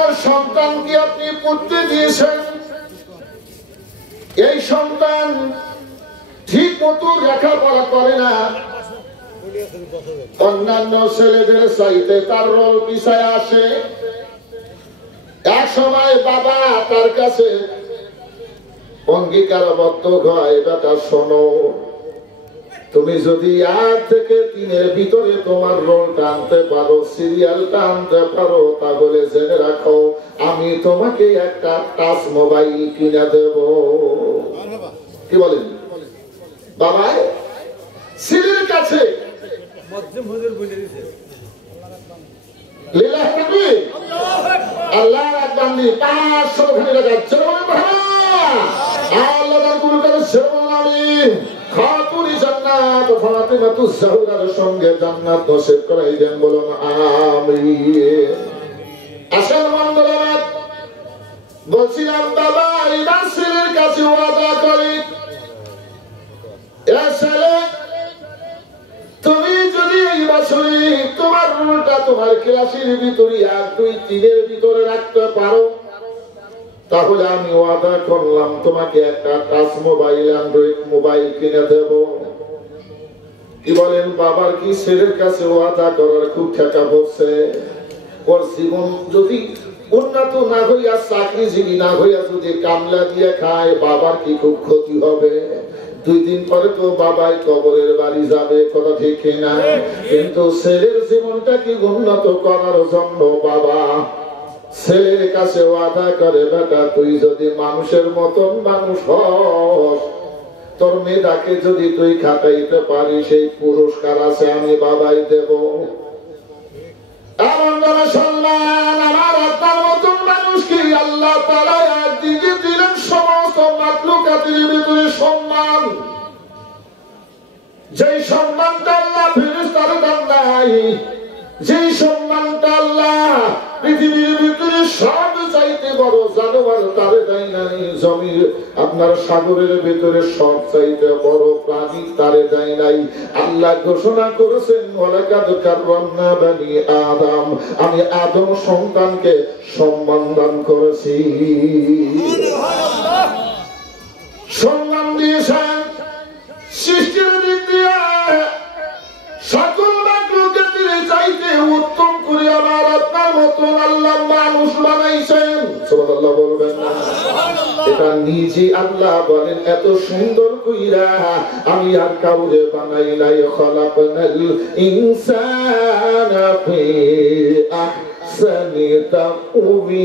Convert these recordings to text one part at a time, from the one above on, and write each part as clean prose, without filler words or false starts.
আপনার সন্তানকে আপনি পড়তে দিয়েছেন, এই সন্তান ঠিক মতো লেখাপড়া করে না, অন্যান্য ছেলেদের চাইতে তার রোল পিছায় আসে। এক সময় বাবা তার কাছে অঙ্গীকারবদ্ধ হয়, বেটা শোনো, তুমি যদি 1 থেকে 3-এর ভিতরে তোমার রোলটা আনতে পারো, সিরিয়ালটা আনতে পারো, তাহলে জেনে রাখো আমি তোমাকে একটা টাচ মোবাইল কিনে দেব। কি বলেন বাবা? ছেলের কাছে আল্লাহ বান্দি 500 ঘন্টা লাগাচ্ছে। আল্লাহ তার গুরু কাছে আমি খাতুনি জান্নাত ফাতিমাতুজ জাহরার সঙ্গে জান্নাত নসিব করাই দেন, বলুন আমিন। আসল মন্ডলাত বলছিলাম বাবা এবার ছেলের কাছে ওয়াদা করি, তুমি যদি এই বছরে তোমার রুলটা তোমার ক্লাসের ভিতরে 1, 2, 3-এর ভিতরে রাখতে পারো, তাহলে আমি ওয়াদা করলাম তোমাকে একটা টাচ মোবাইল, অ্যান্ড্রয়েড মোবাইল কিনে দেব। কি বলেন? বাবার কি ছেলের কাছে ওয়াদা করার খুব ঠেকা পড়ছে। ওর জীবন যদি উন্নত না হইয়া, চাকরিজীবী না হইয়া যদি কামলা দিয়ে খায়, বাবার কি খুব ক্ষতি হবে। 2 দিন পরে তো বাবাই কবরের বাড়ি যাবে, কথা ঠিক না? কিন্তু ছেলের জীবনটা কি উন্নত করার জন্য বাবা ছেলের কাছে ওয়াদা করে, বেটা তুই যদি মানুষের মতন মানুষ হস, তোর মেয়েটাকে যদি তুই খাটাইতে পারিস, সেই পুরস্কার আছে আমি বাবাই দেব। এমন সম্মান আমার আপনার মতন মানুষকে আল্লাহ তাআলা একদিকে দিলেন সমস্ত মাখলুকাতের ভিতরে সম্মান, যেই সম্মানটা আল্লাহ ফেরেশতারে দেন নাই, যেই সম্মানটা আল্লাহ পৃথিবীর ভিতরে সব চাইতে বড় জানোয়ার তারে দেয় নাই, জমির আপনার সাগরের ভিতরে সব চাইতে বড় প্রাণী তারে দেয় নাই। আল্লাহ ঘোষণা করেছেন ওয়ালাকাদ কাররামনা বানি আদম, আমি আদম সন্তানকে সম্মান দান করেছি। সম্মান দিয়েছেন সৃষ্টির দিক দিয়ে সকল মাখলুকাতের চাইতে উত্তম করে আমার আপনার মতন আল্লাহ মানুষ বানাইছেন। সুবহানাল্লাহ বলবেন না? এটা নিজে আল্লাহ বলেন, এত সুন্দর কইরা আমি আর কাউরে বানাই নাই। খলাকনাল ইনসানা ফি আহসানি তাকওয়িম।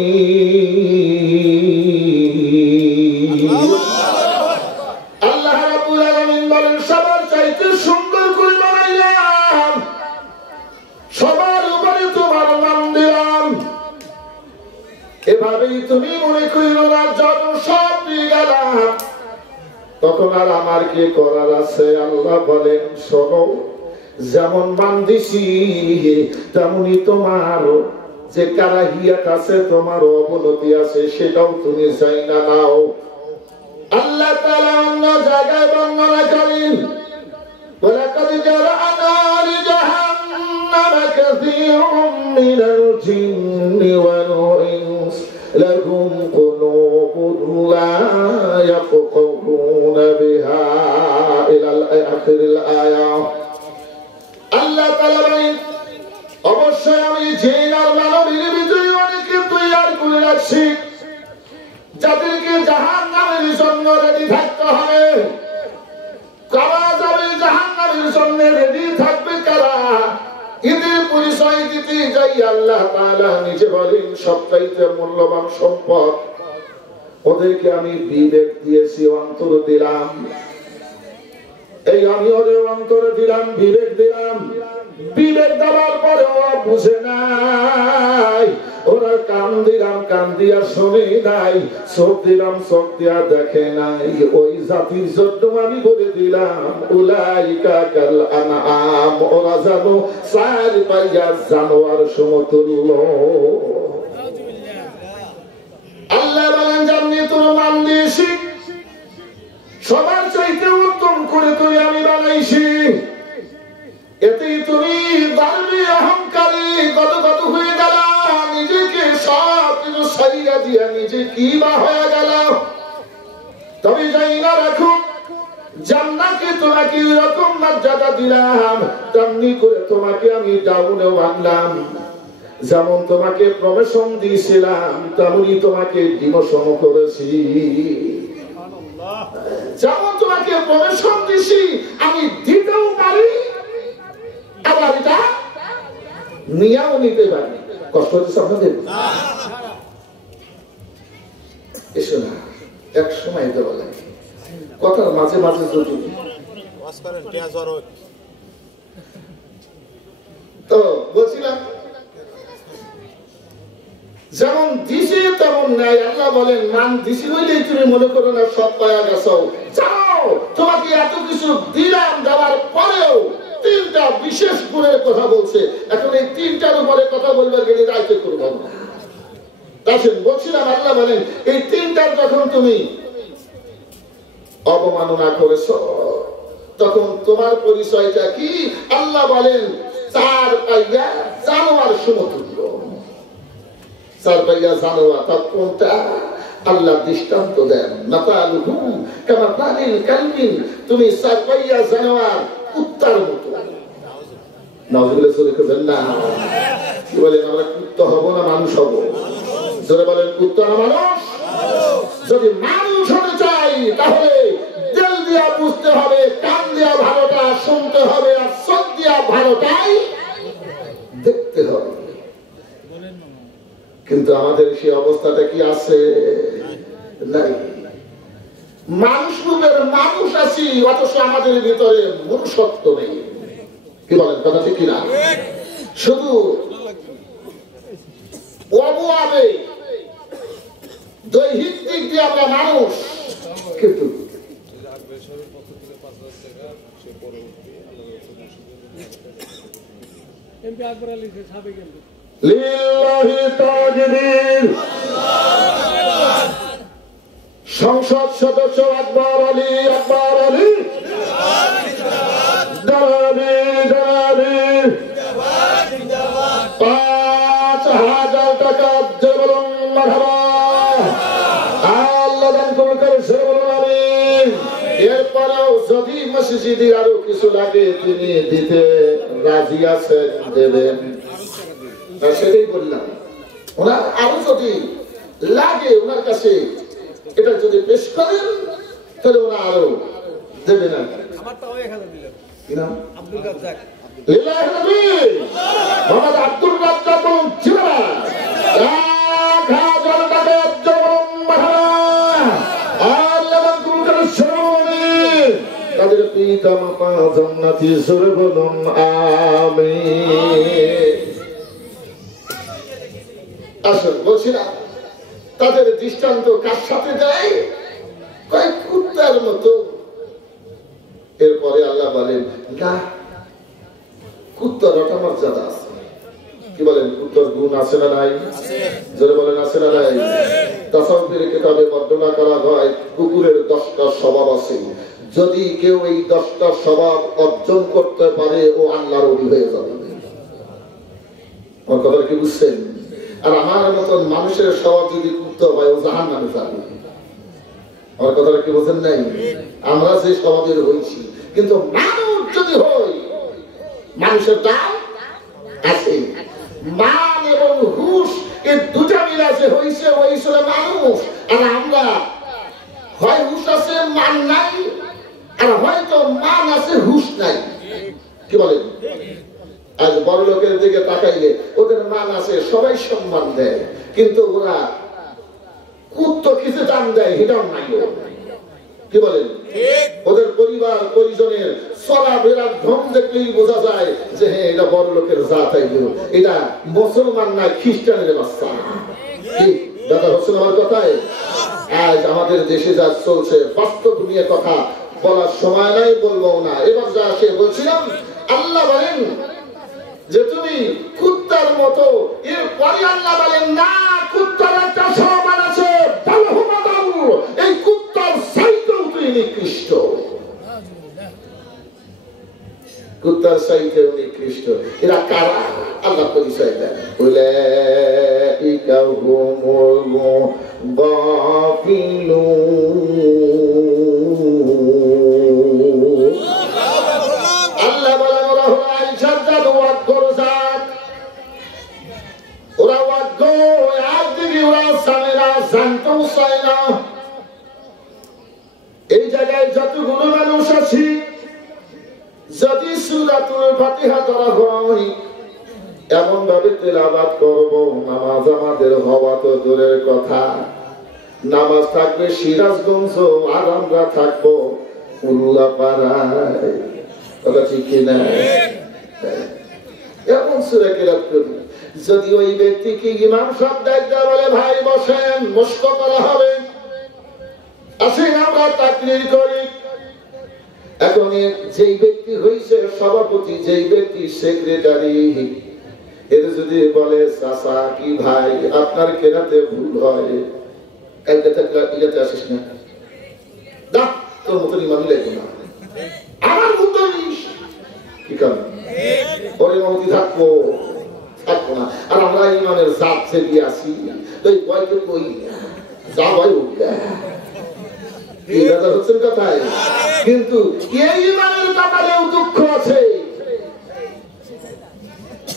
আল্লাহ রাব্বুল আলামিন বলেন, সবার চাইতে সুন্দর করে বানাইলাম, সবার উপরে তোমার নাম দিলাম। এভাবেই তুমি মনে করিও না যখন সব নিয়ে গেলাম তখন আর আমার কি করার আছে। আল্লাহ বলেন, শোনো, যেমন মান দিছি তেমনি তোমার যে কারাহিয়াত আছে, তোমার অবনতি আছে, সেটাও তুমি চাই না নাও। আল্লাহ তাআলা অন্য জায়গায় বর্ণনা করেন, ওয়ালাকাদ জারা'না লিজাহান্নামা কাসীরুম মিনাল জিন্নি ওয়াল ইনস লাহুম কুলুবুন লা ইয়াফকাহুনা বিহা ইলাল আখিরিল আয়া। আল্লাহ তাআলা বলেন, অবশ্যই আমি জিন আর মানবের ভিতরে অনেককে তৈরি করে রাখছি, যাদেরকে জাহান্নামের জন্য রেডি থাকতে হবে। কারা যাবে জাহান্নামের জন্য রেডি থাকবে? কারা? এদের পরিচয় দিতে যাই আল্লাহ তাআলা নিজে বলেন, সবচাইতে মূল্যবান সম্পদ ওদেরকে আমি বিবেক দিয়েছি, অন্তর দিলাম। এই আমি ওদের অন্তরে দিলাম, বিবেক দিলাম। বিবেক দেওয়ার পরে ওরা বুঝে নাই, ওরা কান দিলাম, কান দিয়া শুনে নাই, চোখ দিলাম, চোখ দিয়া দেখে নাই। ওই জাতির জন্য আমি বলে দিলাম, উলাইকা কাল আনআম, ওরা যেন 4 পাইয়া জানোয়ার সমতুল্য। আল্লাহ বলেন, যেমনি তোর মান দিয়েছি, সবার চাইতে উত্তম করে তুই আমি বানাইছি। এতেই তুমি দারবি অহংকারী কত কত হয়ে গেল, নিজেকে সব দিয়া নিজে কি বা হয়ে গেল। তবে যাই না রাখো জান্নাতে তোমাকে এরকম মর্যাদা দিলাম, তেমনি করে তোমাকে আমি ডাউনেও আনলাম। যেমন তোমাকে প্রমোশন দিয়েছিলাম তেমনি তোমাকে ডিমোশন করেছি। যেমন তোমাকে প্রমোশন দিছি আমি দিতেও পারি, আবার এটা নিয়েও নিতে পারি। কষ্ট হচ্ছে আপনাদের? এসো না, এক সময় দেওয়া লাগে কথার মাঝে মাঝে যদি তো বলছিলাম যেমন দিছি তেমন নাই। আল্লাহ বলেন মান দিছি বলেই তুমি মনে করো না সব পায়া গেছো। যাও, তোমাকে এত কিছু দিলাম, দেওয়ার পরেও তিনটা বিশেষ গুণের কথা বলছে। এখন এই তিনটার উপরে কথা বলবার গেলে রাইতে করবো না। বলছিলাম আল্লাহ বলেন এই তিনটার যখন তুমি অবমাননা করেছ তখন তোমার পরিচয়টা কি? আল্লাহ বলেন চার পাইয়া জানোয়ার সমতুল্য। চার পাইয়া জানোয়ার তার কোনটা? আল্লাহ দৃষ্টান্ত দেন মাতালুহুম কামাতালিল কালবিন, তুমি চার পাইয়া জানোয়ার কুত্তার মতো। নাউজুবিল্লাহ বলেন না, কি বলেন আমরা কুত্তা হব না মানুষ হব? জোরে বলেন কুত্তা না মানুষ? যদি মানুষ হতে চাই তাহলে দিল দিয়া বুঝতে হবে, কান দিয়া ভালোটা শুনতে হবে, আর চোখ দিয়া ভালোটাই দেখতে হবে। কিন্তু আমাদের সেই অবস্থাটা কি আছে? নাই। মানুষ রূপের মানুষ আছি, অথচ আমাদের ভিতরে মনুষ্যত্ব নেই। কি বলেন কথা ঠিক কিনা? শুধু অবয়াবে দৈহিক দিক দিয়ে আমরা মানুষ, কিন্তু সংসদ সদস্য আকবর আলী, আকবর আলী দাবি দাবি ৫,০০০ টাকা বলুন মারহাবা। আল্লাহ দান কবুল করে বলুন আমিন। এরপরেও যদি মসজিদে আরো কিছু লাগে তিনি দিতে রাজি আছেন, দেবেন। সেটাই বললাম, ওনার আরো যদি লাগে ওনার কাছে এটা যদি পেশ করেন তাহলে ওরা আরো দেবে না। আব্দুল রাজ্জাক বলুন তাদের পিতা মাতা জান্নাতি, সুরে বলুন আমিন। আসল বলছিলাম তাদের দৃষ্টান্ত কার সাথে দেয়? কয়েক কুত্তার মতো। এরপরে আল্লাহ বলেন না, কুত্তার একটা মর্যাদা আছে। কি বলেন? কুত্তার গুণ আছে না নাই? যারা বলেন আছে না নাই? তাসাউফের কিতাবে বর্ণনা করা হয় কুকুরের 10টা স্বভাব আছে। যদি কেউ এই 10টা স্বভাব অর্জন করতে পারে ও আল্লাহর ওলি হয়ে যাবে। আমার কথা কি বুঝছেন? আর আমার মতন মানুষের স্বভাব যদি কুত্তা হয় ও জাহান্নামে যাবে। আমার কথাটা কি বোঝেন নাই? আমরা যে স্বভাবের হয়েছি, কিন্তু মানুষ যদি হই, মানুষের দাম আছে। মান এবং হুশ এই দুটা মিলে যে হয়েছে ওই ছিল মানুষ। আর আমরা হয় হুশ আছে মান নাই, আর হয়তো মান আছে হুশ নাই। কি বলেন? আজ বড় লোকের দিকে তাকাইলে ওদের মান আছে, সবাই সম্মান দেয়, কিন্তু ওরা কুত্তো কিছু দাম দেয় এটাও নাই। কি বলেন? ওদের পরিবার পরিজনের চলাফেরার ঢং দেখলেই বোঝা যায় যে হ্যাঁ এটা বড় লোকের জাত, এটা মুসলমান না খ্রিস্টানের বাচ্চা। কি দাদা হচ্ছেন আমার কথায়? আজ আমাদের দেশে যা চলছে বাস্তব নিয়ে কথা বলার সময় নাই, বলবো না। এবার যা আসে বলছিলাম, আল্লাহ বলেন যে তুমি কুত্তার মতো। এরপরে আল্লাহ বলেন না, কুত্তার একটা সমান আছে, এই কুত্তার চাইতেও তুই নিকৃষ্ট। কুত্তার চাইতেও নিকৃষ্ট। এরা কারা? আল্লাহ পরিচয় দেন, উলাইকা হুমুল গাফিলুন। আল্লাহ বলেন ওরা হলো আইসার জাত ওয়াক্কর জাত, ওরা ওয়াক্ক একদিকে ওরা জানেনা, জানতেও চায় না। এই জায়গায় যতগুলো মানুষ আছি, যদি সূরাতুল ফাতিহা ধরা হয় এমন ভাবে তেলাওয়াত করব, নামাজ আমাদের হওয়া তো দূরের কথা, নামাজ থাকবে সিরাজগঞ্জ আর আমরা থাকবো উল্লাপাড়ায়। কথা ঠিক কিনা? এমন সূরা কিরাত করি, যদি ওই ব্যক্তিকে ইমাম সাহেব ডাকতে বলে ভাই বসেন, মস্ক করা হবে, আসেন আমরা তাকরীর করি। এখন যেই ব্যক্তি হইছে সভাপতি, যেই ব্যক্তি সেক্রেটারি, এর যদি বলে চাচা কি ভাই আপনার কেরাতে ভুল হয়, কালকে থাকলে ইলাতে আসিস না, দেখ তোর মতন ইমামি লাগবে না, আমার ভুল করিস, কি কারণ ওরে মমতি থাকবো থাকবো না। আর আমরা ইমানের জাত ছেড়ে আসি, তো এই ভয়কে কই যা ভয় উঠবে হচ্ছেন কথায়। কিন্তু এই ইমানের ব্যাপারেও দুঃখ আছে,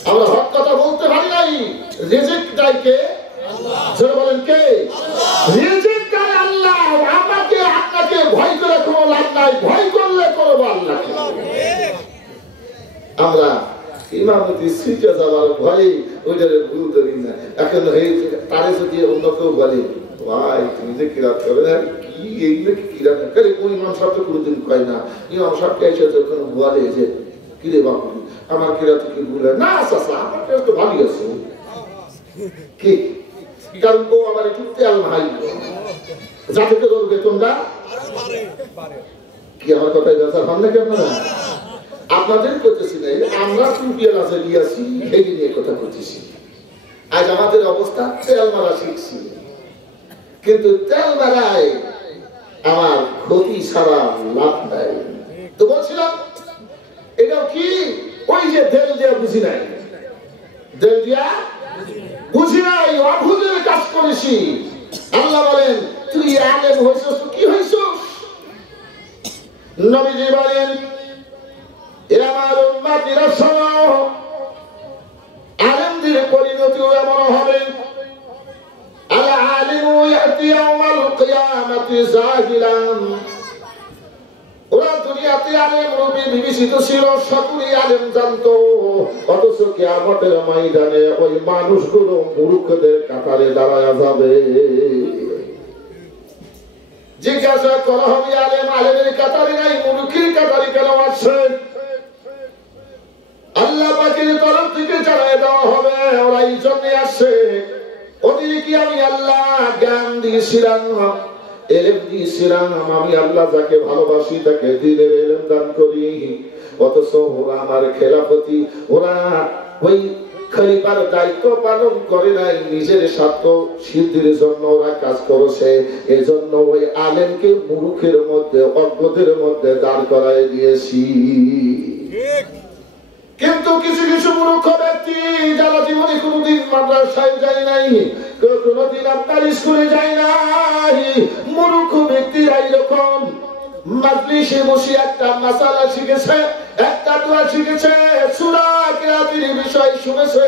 আমরা হক কথা বলতে পারি নাই। রিজিক দেয় কে? আল্লাহ। বলেন কে? রিজিক দেয় আল্লাহ। আমাকে আপনাকে ভয় করে কোনো লাভ নাই, ভয় করলে করবো আল্লাহকে। আমরা ইমামতি শিখে যাওয়ার ভয়ে ওইটারে ভুল করি না। এখন তারে যদি অন্য কেউ বলে ভাই তুমি যে কিরাত করে না, কি এইগুলো কি কিরাত করে, কোন ইমাম সাহেব তো কোনোদিন কয় না। ইমাম সাহেবকে এসে যখন বলে যে কিরে বাবু আমার কিরাত কি ভুলে না, চাচা আমার কিরাত তো ভালোই আছে, কি কারণ ও আমার একটু তেল ভাই যাতে করে ওর বেতনটা কি, আমার কথায় বেচার ভাবনা কেন না আপনাদের করতেছি না, আমরা টুপিয়াল আছে দিয়েছি এই নিয়ে কথা করতেছি। আজ আমাদের অবস্থা তেল মারা শিখছি, কিন্তু তেল মারায় আমার ক্ষতি ছাড়া লাভ নাই। তো বলছিলাম এটাও কি ওই যে দেল দিয়া বুঝি নাই, দেল দিয়া বুঝি নাই, অভুজের কাজ করেছি। আল্লাহ বলেন তুই আলেম হয়েছিস, তো কি হয়েছিস? নবীজি বলেন আমার উম্মতিরা শোনো, আলেমদের পরিণতি এমন হবে আল আলিমু ইয়াতি ইয়াউমাল কিয়ামাতি জাহিলান। ওরা দুনিয়াতে আলেম রূপে বিবেচিত ছিল, সকলেই আলেম জানতো, অথচ কিয়ামতের ময়দানে ওই মানুষগুলো মূর্খদের কাতারে দাঁড়ায়া যাবে। জিজ্ঞাসা করা হবে আলেম আলেমের কাতারে নাই, মূর্খের কাতারে কেন আছে? আল্লাহ পাকের তরফ থেকে জানায় দেওয়া হবে ওরা এই জন্য আসছে, ওদের কি আমি আল্লাহ জ্ঞান দিয়েছিলাম, এলেম দিয়েছিলাম, আমি আল্লাহ যাকে ভালোবাসি তাকে দিনের এলেম দান করি, অথচ ওরা আমার খেলাফতি, ওরা ওই খলিফার দায়িত্ব পালন করে নাই, নিজের স্বার্থ সিদ্ধির জন্য ওরা কাজ করেছে। এজন্য ওই আলেমকে মূর্খের মধ্যে অজ্ঞদের মধ্যে দাঁড় করায় দিয়েছি। কিন্তু কিছু কিছু মূর্খ ব্যক্তি যারা জীবনে কোনোদিন মাদ্রাসায় যায় নাই, কোনোদিন আপনার স্কুলে যায় নাই, মূর্খ ব্যক্তিরা এরকম মাজলিসে বসে একটা মাসালা শিখেছে, একটা দোয়া শিখেছে, সূরা কিরাতের বিষয় শুনেছে,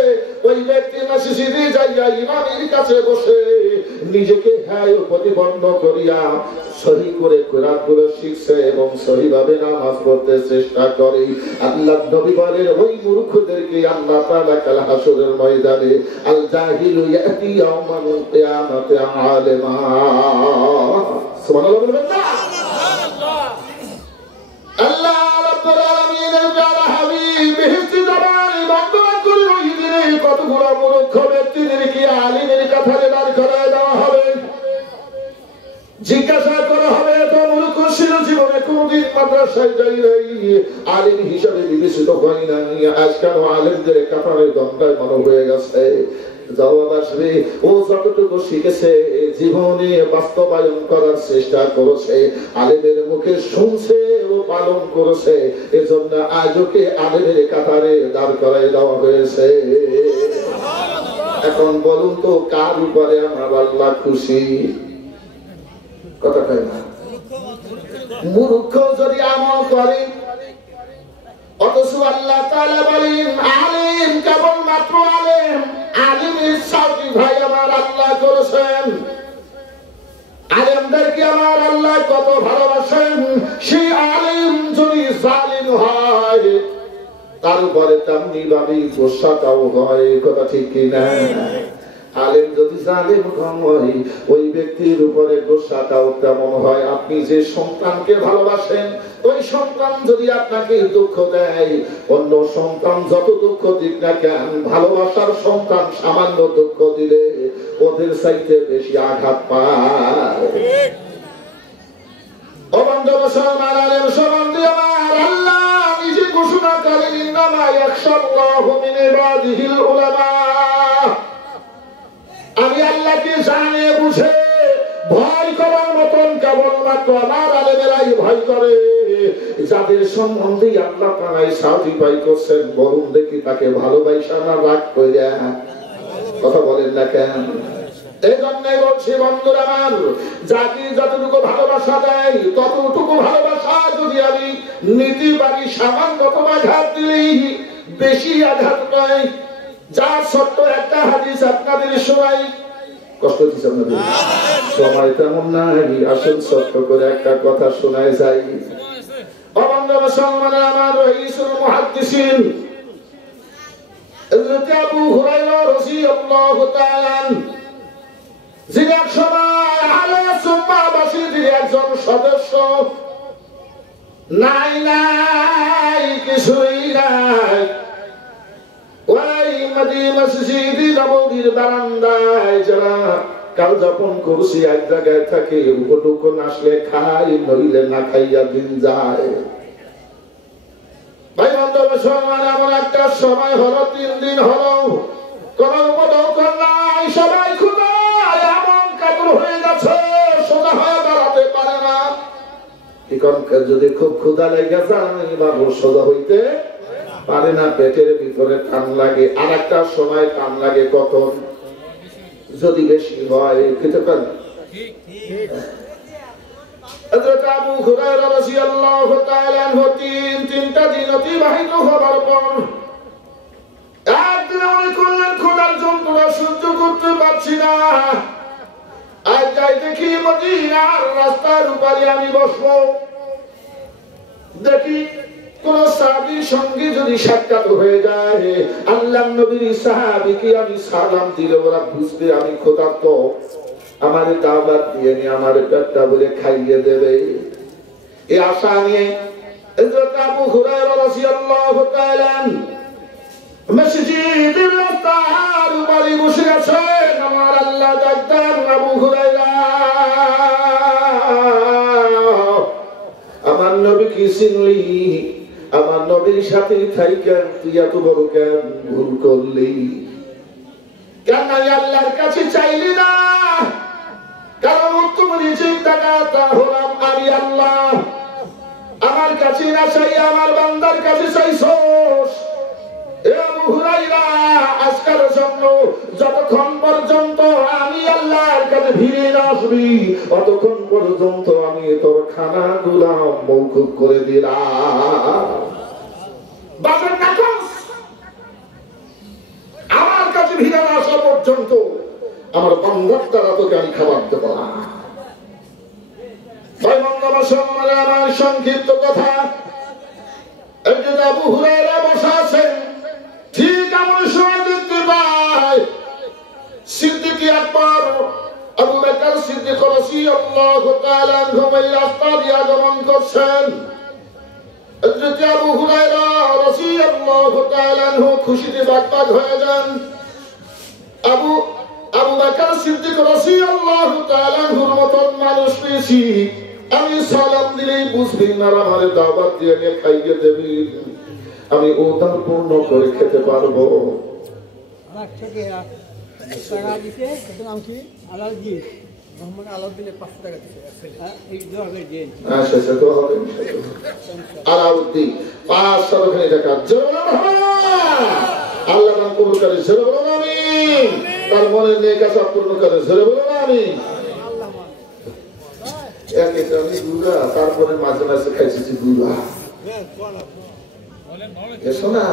ওই ব্যক্তি মসজিদে যাইয়া ইমামের কাছে বসে নিজেকে হ্যায় প্রতিবন্ধ করিয়া সহি করে কিরাতগুলো শিখছে এবং সহিভাবে নামাজ পড়তে চেষ্টা করে। আল্লাহ নবী বলেন ওই মূর্খদেরকে আল্লাহ তাআলা কাল হাসরের ময়দানে আল জাহিলু ইয়াতি ইয়াউমাল কিয়ামাতি আলেমা। সুবহানাল্লাহ বলবেন না? আল্লাহ রাব্বুল আলামিনের প্যারা হাবিব বেহেশতে যাবেন, বন্ধন করে ওই দিনে কতগুলো মূর্খ ব্যক্তিদেরকে আলিমের কাতারে দাঁড় করায় দেওয়া হবে। জিজ্ঞাসা করা হবে তো মূর্খ ছিল, জীবনে কোনদিন মাদ্রাসায় যাই নাই, আলিম হিসাবে বিবেচিত হয় নাই, আজ কেন আলিমদের কাতারে দণ্ডায় মনে হয়ে গেছে? জবাব আসবে ও যতটুকু শিখেছে জীবনে বাস্তবায়ন করার চেষ্টা করেছে, আলেমের মুখে শুনছে ও পালন করেছে, এজন্য আজ ওকে আলেমের কাতারে দাঁড় করায় দেওয়া হয়েছে। এখন বলুন তো কার উপরে আমার আল্লাহ খুশি? কথা কয় না। মূর্খ যদি আমল করে, অথচ আল্লাহ তাআলা বলেন আলেম কেবল মাত্র আলেম, আলেমের সাথে ভাই আমার আল্লাহ করেছেন। আলেমদেরকে আমার আল্লাহ কত ভালোবাসেন। সেই আলেম যদি জালিম হয়, তার উপরে তেমনি ভাবে গোসাটাও হয়। কথা ঠিক কিনা? আলেম যদি জালিম হয়, ওই ব্যক্তির উপরে গোসাটাও তেমন হয়। আপনি যে সন্তানকে ভালোবাসেন, ওই সন্তান যদি আপনাকে দুঃখ দেয়, অন্য সন্তান যত দুঃখ দিক না কেন, ভালোবাসার সন্তান সামান্য দুঃখ দিলে ওদের চাইতে বেশি আঘাত পায়। অবন্ধু মুসলমান, আলেম সম্বন্ধে আমার আল্লাহ নিজে ঘোষণা করেন ইন্নামা ইয়াখশাল্লাহু মিন ইবাদিহিল উলামা। আমি আল্লাহকে জানে বুঝে ভয় করার মতন কেবলমাত্র আমার আলেমেরাই ভয় করে। যাদের সম্বন্ধে আল্লাহ তাআলা সার্টিফাই করছেন, বলুন দেখি তাকে ভালোবাসা না রাগ কইরা? কথা বলেন না কেন? এই জন্যই বলছি বন্ধুরা আমার, যাকে যতটুকু ভালোবাসা দেয়, ততটুকু ভালোবাসা যদি আমি নিতে পারি, সামান্যতম আঘাত দিলেই বেশি আঘাত পাই। যা ছোট্ট একটা হাদিস আপনাদের সবাই কষ্ট দিচ্ছে, আপনাদের সময় তেমন নাই, আসল ছোট্ট করে একটা কথা শোনায় যাই। অবন্ধু মুসলমান আমার, রাইসুল মুহাদ্দিসিন হযরত আবু হুরায়রা রাদিয়াল্লাহু তাআলা যিনি এক সময় আলে সুফাবাসীর একজন সদস্য, নাই নাই কিছুই নাই, ওই মসজিদে নববীর বারান্দায় যারা কাল যাপন করছি, এক জায়গায় থাকে, উপটুকুন আসলে খাই, নইলে না খাইয়া দিন যায়। ভাই বন্ধু মুসলমান, এমন একটা সময় হলো, 3 দিন হলো কোন উপটুকুন নাই, সবাই ক্ষুধায় এমন কাতর হয়ে গেছে, সোজা হয়ে দাঁড়াতে পারে না। যদি খুব ক্ষুধা লেগে যায়, মানুষ সোজা হইতে পারে না, পেটের ভিতরে টান লাগে। আর একটা সময় টান লাগে কখন? যদি বেশি হয়। হযরত আবু হুরায়রা রাদিয়াল্লাহু তাআলা আনহু তিনটা দিন অতিবাহিত হবার পর একদিন মনে করলেন খোদার যন্ত্রণা সহ্য করতে পারছি না, আজ যাই দেখি মদিনার রাস্তার উপরে আমি বসবো, দেখি কোন সাহাবীর সঙ্গে যদি সাক্ষাৎ হয়ে যায়, আল্লাহর নবীর সাহাবীকে আমি সালাম দিলে ওরা বুঝবে আমি ক্ষুধার্ত, আমারে দাওয়াত দিয়ে নি আমারে পেটটা ভরে খাইয়ে দেবে। এই আশা নিয়ে হযরত আবু হুরায়রা রাদিয়াল্লাহু তাআলা মসজিদের রাস্তার উপরে বসে আছেন। আমার আল্লাহ ডাকতেন, আবু হুরায়রা আমার নবী কি চিনলি? আমার নবীর সাথে থাইকা তুই এত বড় কেন ভুল করলি? কেন আল্লাহর কাছে চাইলি না? কারণ তুমি চিন্তাটা হলাম আমি আল্লাহ, আমার কাছে না চাই আমার বান্দার কাছে চাইছস। এ আবু হুরায়রা, আজকের জন্য যতক্ষণ পর্যন্ত আমি আল্লাহর কাছে ফিরে না আসবি, ততক্ষণ পর্যন্ত আমি তোর খানাগুলা মওকুফ করে দিলাম। বাজার না কস, আমার কাছে ফিরে না আসা পর্যন্ত আমার বান্দার দ্বারা তোকে আমি খাবার দেব না। ভাই বন্ধু সম্মানে আমার সংক্ষিপ্ত কথা, এই যে আবু হুরায়রা বসা আছেন, ঠিক এমন সময় দেখতে পাই সিদ্দিক আকবর আবু বকর সিদ্দিক রাদিয়াল্লাহু তাআলা আনহু এই রাস্তা দিয়ে আগমন করছেন। হযরত আবু হুরায়রা রাদিয়াল্লাহু তাআলা আনহু খুশিতে বাগবাগ হয়ে যান। আবু বকর সিদ্দিক রাদিয়াল্লাহু তাআলা আনহুর মতন মানুষ পেয়েছি, আমি সালাম দিলেই বুঝবেন না আমারে দাওয়াত দিয়ে খাইয়ে দেবেন, আমি ওটার পূর্ণ করে খেতে পারবো। আলাউদ্দিন 500 টাকা আল্লাহ তার মনের নেক আশা পূর্ণ করে। জোরে বলো না আমি তারপরে মাঝে মাঝে খাইছি গুড়া এসো না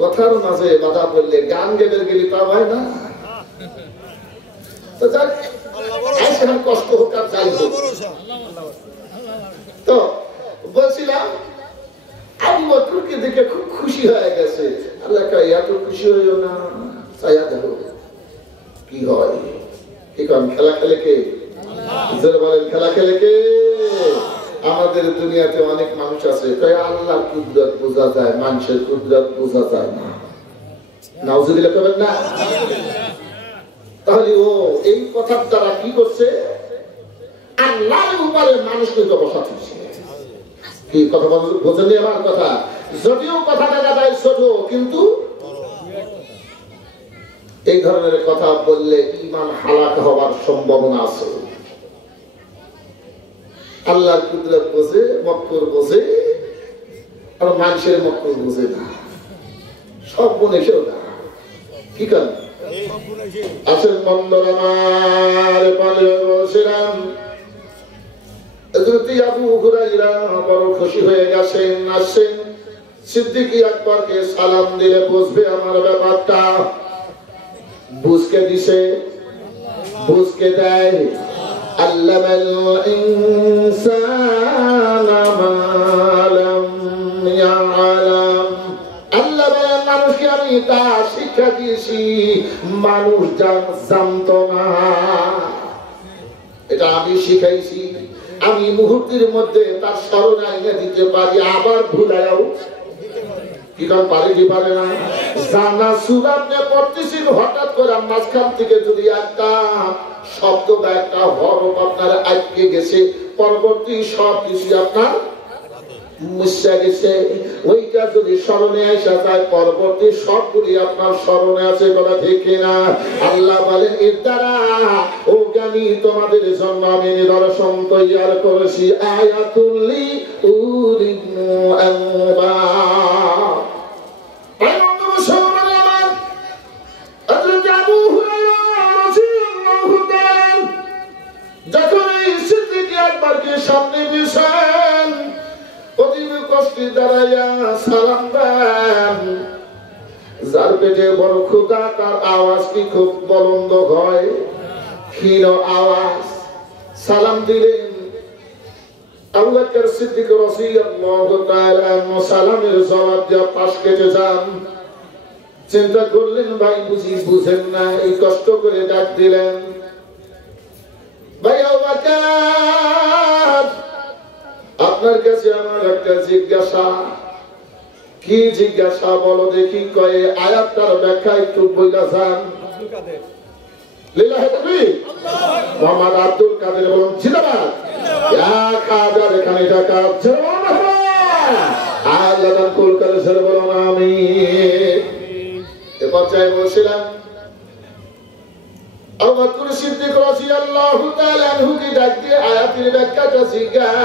কথার মাঝে বাধা পড়লে গান গেদের গেলি তা হয় না। তো যাক কষ্ট হোক আর যাই হোক। তো বলছিলাম আবু বকরকে দেখে খুব খুশি হয়ে গেছে। আল্লাহ কয় এত খুশি হইও না, ছায়া দেখো কি হয়। কি কারণ খেলা খেলে কে? বলেন খেলা খেলে কে? আমাদের দুনিয়াতে অনেক মানুষ আছে আল্লাহর কুদরত বোঝা যায়, মানুষের কুদরত বোঝা যায় না। নাউজুবিল্লাহ করবেন না। তাহলে ও এই কথার দ্বারা কি করছে? আল্লাহর উপরে মানুষকে বসাচ্ছে। কি কথা বোঝেন আমার কথা? যদিও কথা দেখা যায় ছোট, কিন্তু এই ধরনের কথা বললে ঈমান হালাক হওয়ার সম্ভাবনা আছে। আল্লাহর কুদরত বোঝে, মক্কর বোঝে, আর মানুষের মক্কর বোঝে না। সব গুণে সেও না। কি কারণ? আসেন বন্দর আমার পালে বলছিলাম আবু হুরায়রা বড় খুশি হয়ে গেছেন। আসেন সিদ্দিক আকবরকে সালাম দিলে বুঝবে আমার ব্যাপারটা। বুঝকে দিছে, বুঝকে দেয়। আল্লামাল ইনসানা মা লাম ইয়ালাম। আল্লাহ বলেন মানুষকে আমি তা শিক্ষা দিয়েছি মানুষ জানতো না। এটা আমি শিখাইছি। আমি মুহূর্তের মধ্যে তার স্মরণে এনে দিতে পারি, আবার ভুলায়ও কি কারণ পারে কি পারে না। জানা সূরা আপনি পড়তেছেন, হঠাৎ করে মাঝখান থেকে যদি একটা শব্দ বা একটা হরফ আপনার আটকে গেছে, পরবর্তী সব কিছু আপনার মুছে গেছে। ওইটা যদি স্মরণে আসা যায়, পরবর্তী সবগুলি আপনার স্মরণে আছে। কথা ঠিক কিনা? আল্লাহ বলেন এর দ্বারা ও জ্ঞানী তোমাদের জন্য আমি নিদর্শন তৈয়ার করেছি। আয়াতুল্লি উরিনু আনবা। যখন এই সিদ্দিক আকবরকে সামনে বসেন, অতীব কষ্টে দাঁড়াইয়া সালাম দেন। যার পেটে বড় ক্ষুধা তার আওয়াজ কি খুব বলন্দ হয়, ক্ষীণ আওয়াজ। সালাম দিলেন। আবু বকর সিদ্দিক রাদিয়াল্লাহু তাআলা আনহু সালামের জবাব দিয়ে পাশ কেটে যান। চিন্তা করলেন ভাই বুঝি বুঝেন না, এই কষ্ট করে ডাক দিলেন। ভাই আবু বকর আপনার কাছে আমার একটা জিজ্ঞাসা। কি জিজ্ঞাসা বলো দেখি? কয়ে আয়াতটার ব্যাখ্যা একটু বইলা যান। লিল্লাহি তাকবীর। মোহাম্মদ আব্দুল কাদের বলুন জিন্দাবাদ। 1000 এখানে টাকা আল্লাহ দান কবুল করে ছেড়ে বলুন আমিন। এ পর্যায়ে বলছিলাম আবু বকর সিদ্দিক রাদিয়াল্লাহু তাআলা আনহু কি ডাক দিয়ে আয়াতের ব্যাখ্যাটা জিজ্ঞাসা।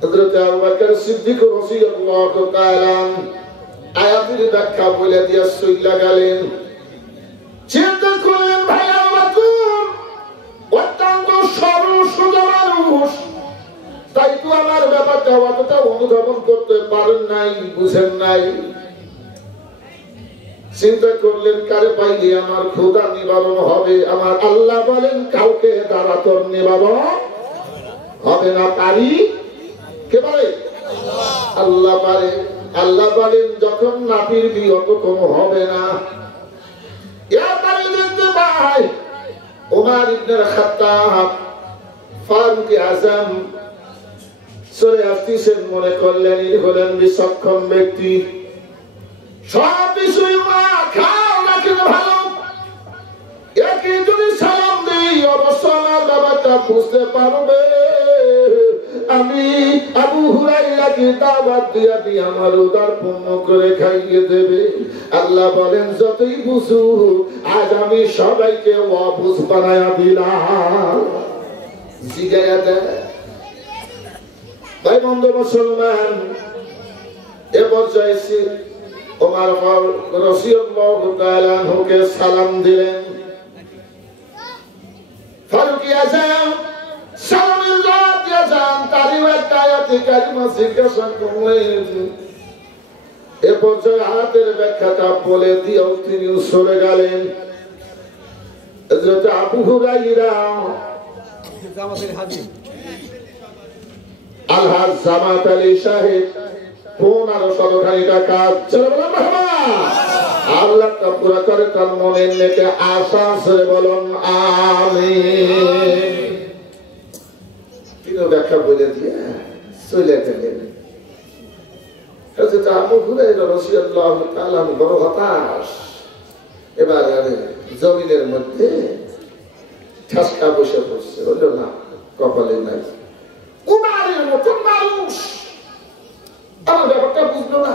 হযরত আবু বকর সিদ্দিক রাদিয়াল্লাহু তাআলা আয়াতের ব্যাখ্যা বলে দিয়ে সইলা গেলেন। চিন্তা করলেন ভাই আবু বকর অত্যন্ত সরল সোজা মানুষ, তাই তো আমার ব্যাপারটা অতটা অনুধাবন করতে পারেন নাই, বুঝেন নাই। চিন্তা করলেন কারে পাইলে আমার ক্ষুধা নিবারণ হবে। আমার আল্লাহ বলেন কাউকে দ্বারা তোর নিবারণ হবে না। পারি কে পারে? আল্লাহ পারে। আল্লাহ বলেন যখন না ফিরবি অত কম হবে না। দেখতে পাই ওমর ইবনে খাত্তাব ফারুক আজম সরে আসতেছেন। মনে করলেন ইনি হলেন বিচক্ষণ ব্যক্তি, সব বিষয় খাও রাখেন ভালো। একে যদি সালাম দিই অবশ্য আমার ব্যাপারটা বুঝতে পারবে। আমি আবু হুরায়রাকে দাওয়াত দিয়া দিয়ে আমার উদার পূর্ণ করে খাইয়ে দেবে। আল্লাহ বলেন যতই বুঝু আজ আমি সবাইকে অবুঝ বানায়া দিলাম। জিগায়া দেয় ভাই বন্ধু মুসলমান। এ পর্যায়ে ওমর রাদিয়াল্লাহু তাআলা আনহুকে সালাম দিলেন। ফারুক আযম সালামের জবাব দিয়েছেন, তারই একটা আয়াতে কারিমা জিজ্ঞাসা করলেন। এ পর্যায়ে আয়াতের ব্যাখ্যাটা বলে দিয়েও তিনি সরে গেলেন। হযরত আবু হুরায়রা আলহাজ জামাত আলী সাহেব 1500 খানি টাকা আল্লাহ তা পুরা করে তার মনের নেকে আশা ছেড়ে বলুন আমিন। তিনি ব্যাখ্যা বলে দিয়ে চলে গেলেন। হযরত আবু হুরায়রা রাদিয়াল্লাহু তাআলা বড় হতাশ। এবার জমিনের মধ্যে ঠাসকা বসে পড়ছে, হলো না কপালে নাই। উমারের মতো মানুষ আমার ব্যাপারটা বুঝলো না।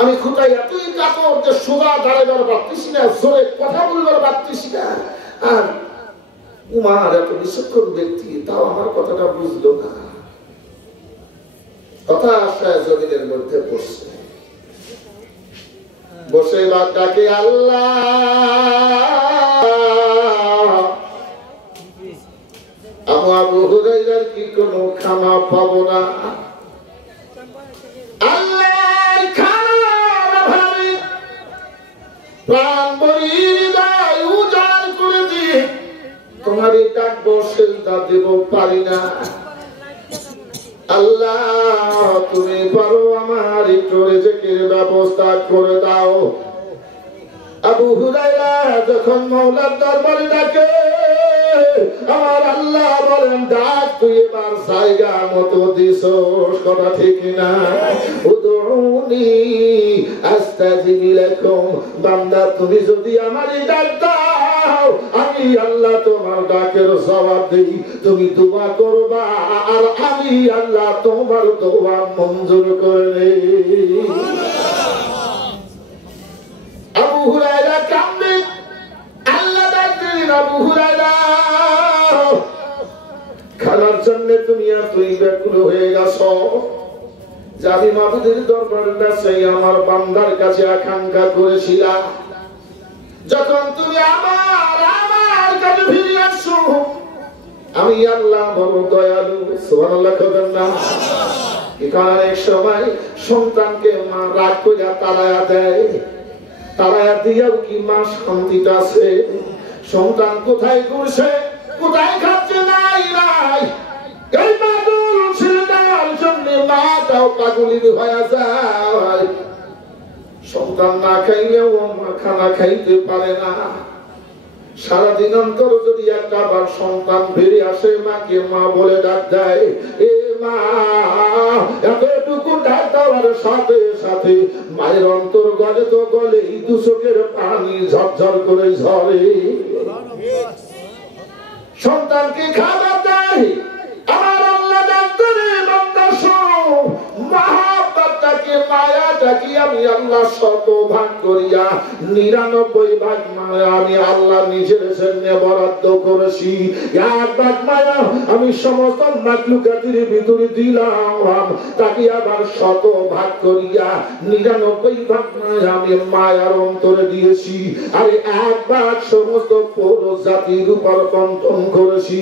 আমি খুঁটাই এতই কাতর যে সোজা দাঁড়াবার পারতেছি না, জোরে কথা বলবার পারতেছি না। আর উমার এত বিচক্ষণ ব্যক্তি, তাও আমার কথাটা বুঝলো না। কথা আশায় জমিনের মধ্যে পড়ছে, বসে বাদ ডাকে আল্লাহ। আবু হুরায়রার কি কোনো ক্ষমা পাবো না? আল্লাহ প্রাণ বলি হৃদয় উজাড় করে দিয়ে তোমারই ডাকবো, সেজদা দেব পারি না। আল্লাহ তুমি পারো, আমার একটু রিজিকের ব্যবস্থা করে দাও। আবু হুরায়রা যখন মাওলার দরবারে ডাকে, আমার আল্লাহ বলেন, ডাক তুই এবার জায়গা মতো দিছস, কথা ঠিক না? উদউনি আস্তাজিব লাকুম, বান্দা তুমি যদি আমারই ডাক দাও, আমি আল্লাহ তোমার ডাকের জবাব দেই। তুমি দোয়া করবা আর আমি আল্লাহ তোমার দোয়া মঞ্জুর করে নেই। আবু হুরায়রা কান্দে, আল্লাহ ডাক দিলেন, আবু হুরায়রা খানার জন্য তুমি আর তুই ব্যাকুল হয়ে গেছো। জানি মাবুদের দরবারে সেই আমার বান্দার কাছে আকাঙ্ক্ষা করেছিলা, যখন তুমি আমার কাছে ফিরে আসছো, আমি আল্লাহ বড় দয়ালু। সুবহানাল্লাহ করেন না? এখানে এক সময় সন্তানকে মা রাগ করে তাড়ায়া দেয়, তাড়ায়া দিয়েও কি মা শান্তিটা আছে? সন্তান কোথায় ঘুরছে, কোথায় খাচ্ছে, নাই নাই, এই পাগল ছেলেটার জন্য মাটাও পাগলিন হয়ে যায়। সন্তান না খাইলেও মা খানা খাইতে পারে না। সারাদিন অন্তর যদি একটা বার সন্তান বেরিয়ে আসে, মাকে মা বলে ডাক দেয়, এ মা, এতটুকু ডাক দেওয়ার সাথে সাথে মায়ের অন্তর গলে তো গলেই দু চোখের পানি ঝরঝর করে ঝরে। সন্তানকে খাবার দেয়, আমার আল্লাহ ডাক দেয়, বান্দা শোনো, মহাব্বতটাকে মায়াটাকে আমি আল্লাহ শতভাগ করিয়া 99 ভাগ মায়া আমি আল্লাহ নিজের জন্য বরাদ্দ করেছি। 1 ভাগ মায়া আমি সমস্ত মাখলুকাতের ভিতরে দিলাম, তাকে আবার 100 ভাগ করিয়া 99 ভাগ মায়া আমি মায়ার অন্তরে দিয়েছি। আরে 1 ভাগ সমস্ত পুরো জাতির উপর বন্টন করেছি।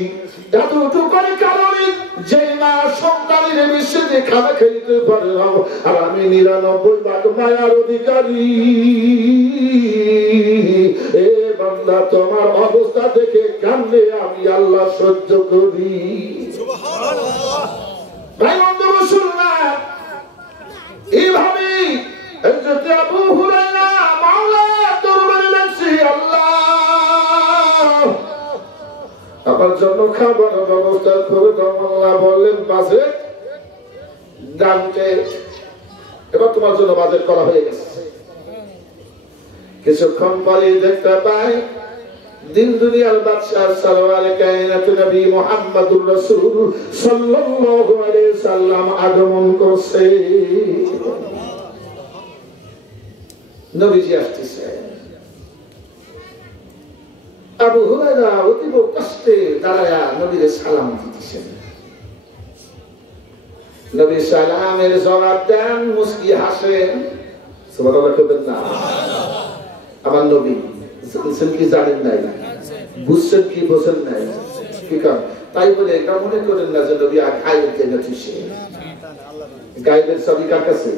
এতটুকু করে কারণে যে মা সন্তানের বিশ্বে খানা খাইতে পারে না, আর আমি 99 ভাগ মায়ার অধিকারী। এ বান্দা, তোমার অবস্থা দেখে কান্দে আমি আল্লাহ সহ্য করি। ভাই বন্ধু মুসলমান, এইভাবে আবু হুরায়রা মাওলার দরবারে লাগছে, আল্লাহ আমার জন্য খাবার ব্যবস্থা করে দাও। আল্লাহ বললেন, বাজেট ডানতে, এবার তোমার জন্য বাজেট করা হয়ে গেছে। কিছুক্ষণ পরে দেখতে পাই দিন দুনিয়ার বাদশাহ সরওয়ারে কায়নাত নবী মুহাম্মদুর রাসূল সাল্লাল্লাহু আলাইহি সাল্লাম আগমন করছে। নবীজি আসতেছে। আবু হুরায়রা অতীব কষ্টে দাঁড়ায়া নবীর সালাম দিতেছেন। নবী সালামের জবাব দেন, মুস্কি হাসেন, সুবহানাল্লাহ বলবেন না? আমার নবী জানছেন কি জানেন নাই, বুঝছেন কি বোঝেন নাই, কি কারণ? তাই বলে এটা মনে করেন না যে নবী গায়েবের জেনে দিছে। গায়েবের সবই কার কাছে?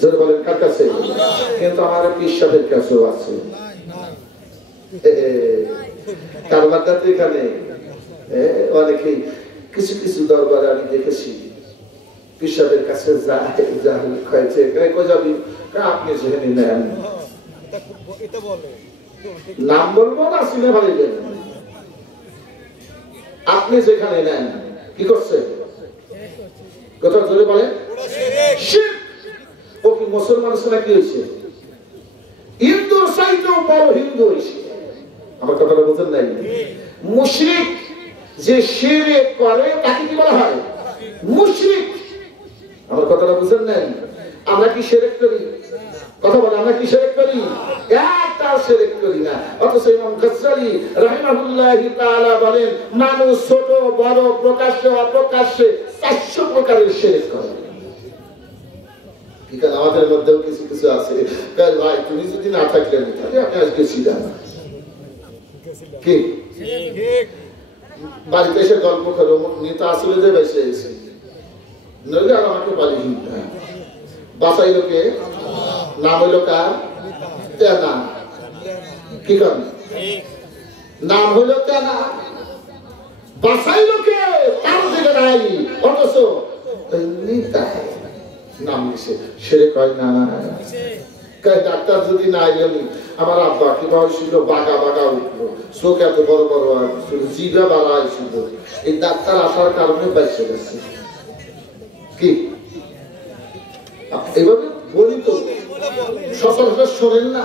জোরে বলেন কার কাছে? কিন্তু আমার পীর সাহেবের কাছেও আছে। কারবারটা তো এখানে অনেকেই কিছু কিছু দরবারে আমি দেখেছি পীর সাহেবের কাছে আপনি যেখানে নেন, নাম বলবো না, শুনে ভালো আপনি যেখানে নেন কি করছে? কথা জোরে বলেন। ও কি মুসলমান নাকি হয়েছে? হিন্দুর চাইতেও বড় হিন্দু হয়েছে। আমার কথাটা বুঝেন নাই? মুশরিক যে শিরক করে তাকে কি বলা হয়? মুশরিক। আমার কথাটা বুঝেন নাই? আমরা কি শিরক করি? কথা বলে আমরা কি শিরক করি? একটা শিরক করি না। অথচ ইমাম গাজ্জালী রাহিমাহুল্লাহি তাআলা বলেন, মানুষ ছোট বড় প্রকাশ্যে অপ্রকাশ্যে 400 প্রকারের শিরক করে। ঠিক আছে, আমাদের মধ্যেও কিছু কিছু আছে, ভাই তুমি যদি না থাকলে তাহলে আমি আজকে ছিলাম কি বাড়িতে এসে গল্প করো, নেতা আসলে যে বেঁচে এসে নইলে আর আমাকে বাড়ি বাসাই লোকে নাম হইল কার? তেনা। কি করেন? নাম হইল তেনা, বাসাই লোকে তার দিকে নাই, অথচ নাম দিছে সেরে কয় না। ডাক্তার যদি না আইলেনি, আমার আব্বা কিংবা হয়েছিল বাগা বাগা উঠলো, চোখ এত বড় বড় ছিল, জিভা বাড়া হয়েছিল, এই ডাক্তার আসার কারণে বেঁচে গেছে। কি এইভাবে বলি তো সচরাচর শোনেন না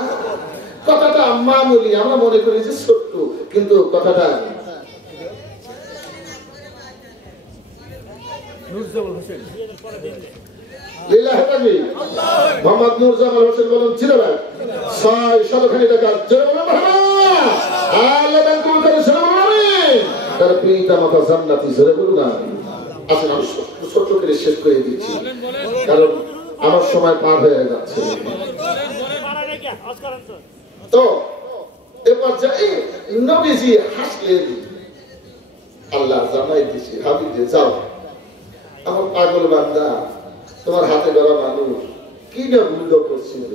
কথাটা? আম্মা বলি আমরা মনে করি যে ছোট্ট, কিন্তু কথাটা মোহাম্মদ নুরজামাল হোসেন বলেন জিন্দাবাদ। 600 টাকা তার পিতা মাতা জান্নাতি, জোরে বলুন না। আসেন আমি ছোট্ট করে শেষ করে দিচ্ছি, কারণ আমার সময় পার হয়ে যাচ্ছে। তো এবার যাই, নবীজি হাসলেন, আল্লাহ জানাই দিছি হাবিবে যাও, আমার পাগল বান্দা, তোমার হাতে গড়া মানুষ কি না ভুল করছিল,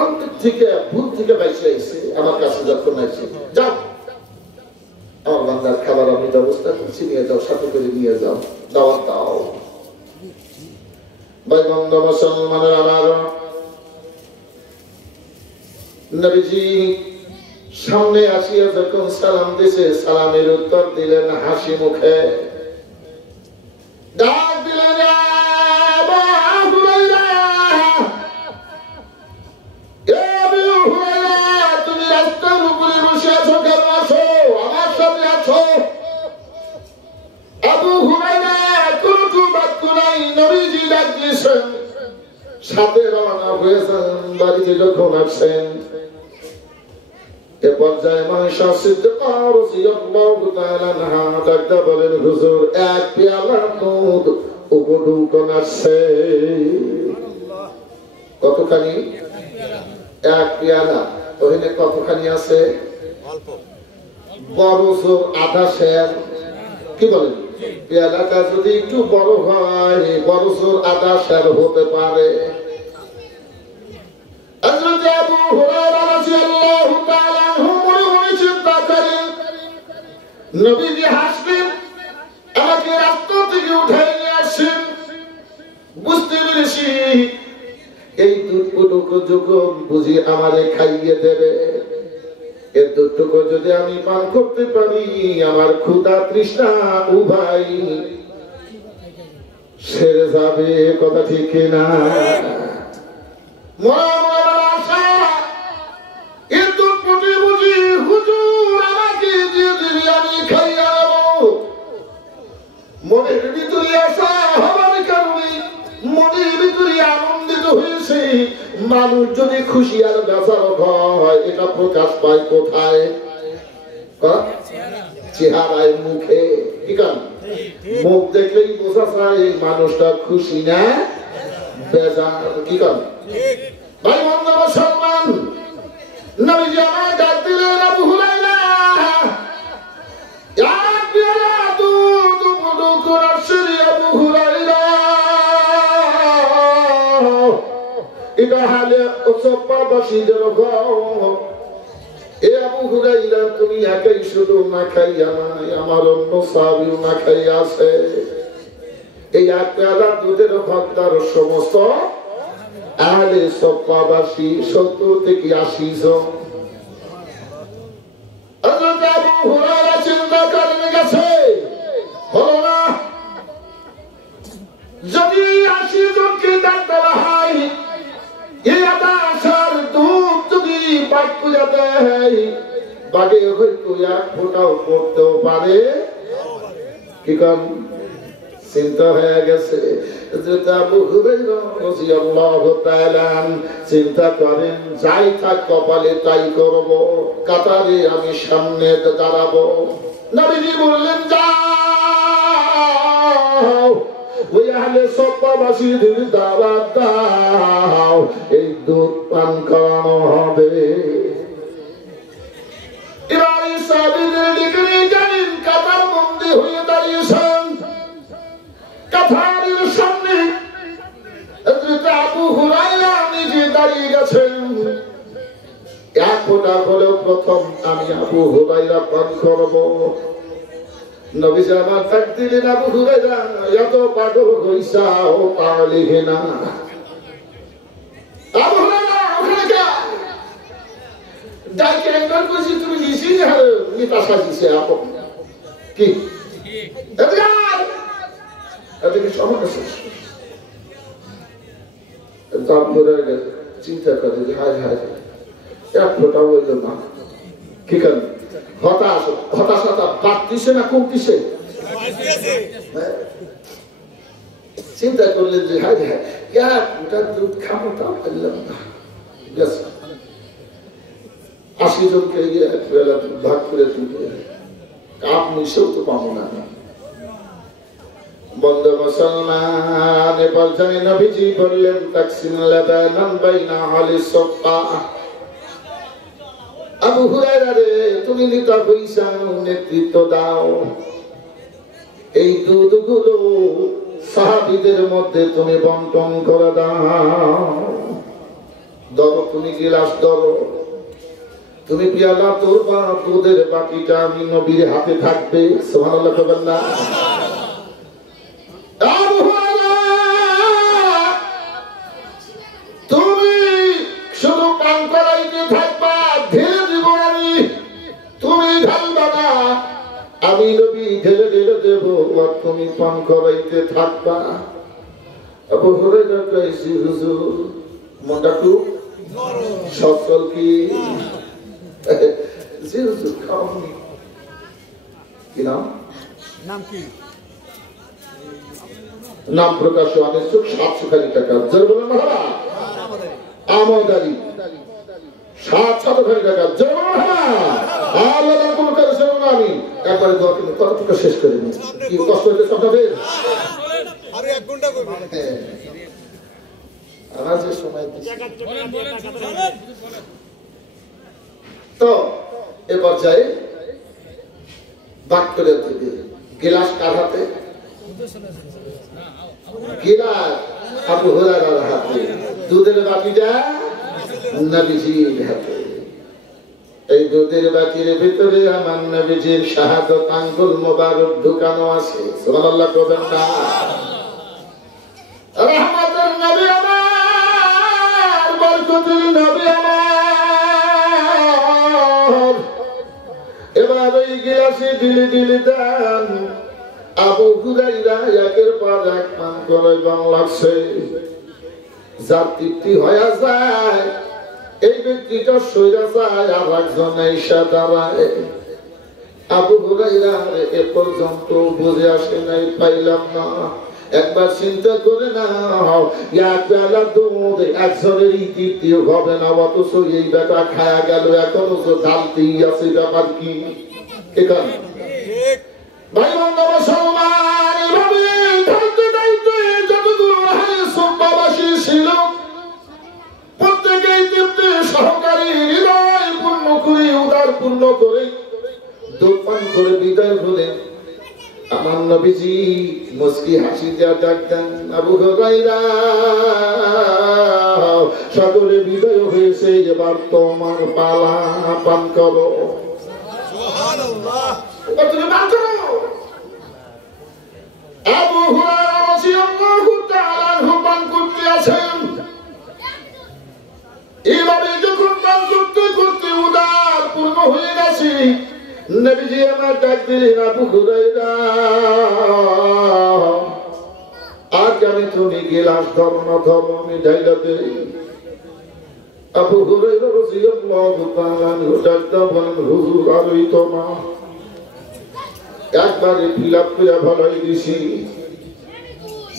অন্তর থেকে ভুল থেকে বাইসে আইছে, আমার কাছে যখন আইছে, যাও আমার বান্দার খাবার আমি ব্যবস্থা করছি, নিয়ে যাও, সাথে করে নিয়ে যাও, দাওয়াত দাও। ভাই বন্ধ মুসলমানের আমার, নবীজি সামনে আসিয়া যখন সালাম দিছে, সালামের উত্তর দিলেন হাসি মুখে, ডাক দিলেন তুমি রাস্তার উপরে বসে আছো কেন? আছো আমার সামনে আছো। আবু হুরায়রা কোনো বাক্য নাই, নবীজি ডাক দিয়েছেন, সাথে রওনা হয়েছেন। বাড়িতে যখন আসছেন, এ পর্যায়ে মায়েশা সিদ্দিকা রাদিয়াল্লাহু তাআলা আনহা ডাকতে বলেন, হুজুর এক পেয়ালা দুধ উপঢৌকন আসছে। কতখানি? এক পেয়ালা। ওখানে কতখানি আছে? বড় জোর আধা সের। কি বলেন? পেয়ালাটা যদি একটু বড় হয়, বড় জোর আধা সের হতে পারে। হযরত আবু হুরায়রা রাদিয়াল্লাহু তাআলা আনহু মনে মনে চিন্তা করেন, নবীজি হাসলেন, আমাকে রাস্তা থেকে উঠাই নিয়ে আসেন। বুঝতে পেরেছি এই দুধটুকু যখন বুঝি আমারে খাইয়ে দেবে, এই দুধটুকু যদি আমি পান করতে পারি, আমার ক্ষুধা তৃষ্ণা উভয় সেরে যাবে। কথা ঠিক না? মনের ভিতরে আশা হবার কারণে মনের ভিতরে আনন্দিত হয়েছে। মানুষ যদি খুশি আর বেচারক হয়, এটা প্রকাশ পায় কোথায়? চেহারায়, মুখে। ঠিক আছে? মুখ দেখলেই বোঝা যায় এই মানুষটা খুশি না বেজার। কি করেন ভাই বন্ধু মুসলমান? নবীজি আমার ডাক দিলেন আবু হুরায়রা, এক পেয়ালা দুধ মুড়ো করাচ্ছি আবু হুরায়রা। এটা হালে চপ্পাবাসীদের ঘর। এ আবু হুরায়রা, তুমি একাই শুধু না খাইয়া নাই, আমার অন্য সাহাবীও না খাইয়া আছে। এই এক পেয়ালা দুধের হকদার সমস্ত আহলে চপ্পাবাসী 70 থেকে 80 জন। হযরত আবু হুরায়রা চিন্তা করেন গেছে হলো না, যদি 80 জনকে দান দেওয়া হয়, এই আদাসার দুধ যদি বাদ করে দেয়, বাগে হয়তো এক ফোঁটাও পড়তেও পারে। কি কারণ চিন্তা হয়ে গেছে। আবু হুরায়রা রাদিয়াল্লাহু তাআলা চিন্তা করেন, যাই থাক কপালে তাই করব, কাতারে আমি সামনে দাঁড়াবো। নবীজি বললেন, যাও ওই আহলে চপ্পাবাসীদের দাওয়াত দাও, এই দুধ পান করানো হবে। এবার সাহাবীদের ডেকে নিয়ে গেলেন, কাতার বন্দী হয়ে দাঁড়িয়েছেন। কাতারের সামনে হযরত আবু হুরায়রা নিজে দাঁড়িয়ে গেছেন। এক ফোঁটা হলেও প্রথম আমি আবু হুরায়রা পান করব। নবীজি আমার ডাক দিলেন, আবু হুরায়রা, এত পাগল হইছাও পারলি না। আবু হুরায়রা ওখানে যা, ডাকে একবার কইছি তুমি নিছি আর নিতা সাজিছে আপন কি এদিকে সময় আছে। তারপরে চিন্তা করে যে হায় হায় এক ফোঁটা হইল না। কি কারণ হতাশাটা বাড়তিছে না কমতিছে? চিন্তা করলেন যে হায় হায় এক ফোঁটা দুধ খাবো তা পারলাম না। 80 জনকে এক বেলা ভাগ করে দিবে, কাপ মিশেও তো পাবো না। বন্ধু মুসলমান, এবার জানি নবীজি বললেন, তাকসিম লাবানান বাইনা আহলি সফা। আবু হুরায়রা রে, তুমি নেতা হইছাও, নেতৃত্ব দাও। এই দুধগুলো সাহাবীদের মধ্যে তুমি বন্টন করে দাও। ধরো, তুমি গিলাস ধরো, তুমি পিয়ালা তোরবা, দুধের বাকিটা আমি নবীর হাতে থাকবে। সুবহানাল্লাহ বলবেন না? তুমি শুধু পান করাইতে থাকবা, ঢেলে দিব আমি, তুমি ঢালবা না, আমি নবী ঢেলে ঢেলে দেব, আর তুমি পান করাইতে থাকবা। আবু হুরায়রা কইছে, হুজুর মনটা খুব সচল কি? জি হুজুর, খাওনি। কি নাম? নাম কি? নাম প্রকাশ অনিচ্ছুক, 700 টাকা। জোর বলেন মারহাবা। আমদানি 700 টাকা। জোর বলেন মারহাবা। আল্লাহ কোন কাজ করব না আমি, একবারে দোয়া করে কতটুকু শেষ করে নিই। কি কষ্ট হইছে আপনাদের? আরে 1 ঘন্টা করব। আমার যে সময় দিছি তো এ পর্যায়ে বাক করে দিবে। গিলাস কার হাতে? গিলাস আবু হুরায়রার হাতে, দুধের বাটিটা নবীজির হাতে। এই দুধের বাটির ভিতরে আমার নবীজির শাহাদাত আঙ্গুল মোবারক ঢুকানো আছে। সুবহানাল্লাহ বলবেন না? রহমতের নবী আমার, বরকতের নবী আমার। এবার ওই গিলাসে ঢিলে ঢিলে দেন। আবু হুরায়রা একের পর এক পান করে লাগছে। যার তৃপ্তি হয়ে যায়, এই ব্যক্তিটা সইরা যায়, আর একজন এসে দাঁড়ায়। আবু হুরায়রা এ পর্যন্ত বুঝে আসে নাই, পাইলাম না। একবার চিন্তা করে না, এক বেলা দুধ একজনেরই তৃপ্তি হবে না, অথচ এই বেটা খায়া গেল, এখনো তো ঢালতেই আছে। ব্যাপার কি? ভাই বন্ধু মুসলমান, পূর্ণ করে দুধ পান করে বিদায় হলেন। আমার নবীজি মুস্কি হাসি দিয়া ডাকতেন, আবু হুরায়রা সকলে বিদায় হয়েছে, এবার তোমার পালা, পান করো। সুবহানাল্লাহ, এবার তুমি পান করো। আবু হুরায়রা রাদিয়াল্লাহু তাআলা আনহু পান করতে আছেন। এইভাবে যখন পান করতে করতে উদার পূর্ণ হয়ে গেছে, নবীজি আমার ডাক দিলেন, আবু হুরায়রা আজ আমি তুমি গিলাস ধর্ম ধর্ম আমি ঢাইলা দেই। আবু হুরায়রা রাদিয়াল্লাহু তাআলা আনহু ডাকতে বলেন, হুজুর আর হইতো না, একবারে ফিলাপ করে ভালাই দিছি,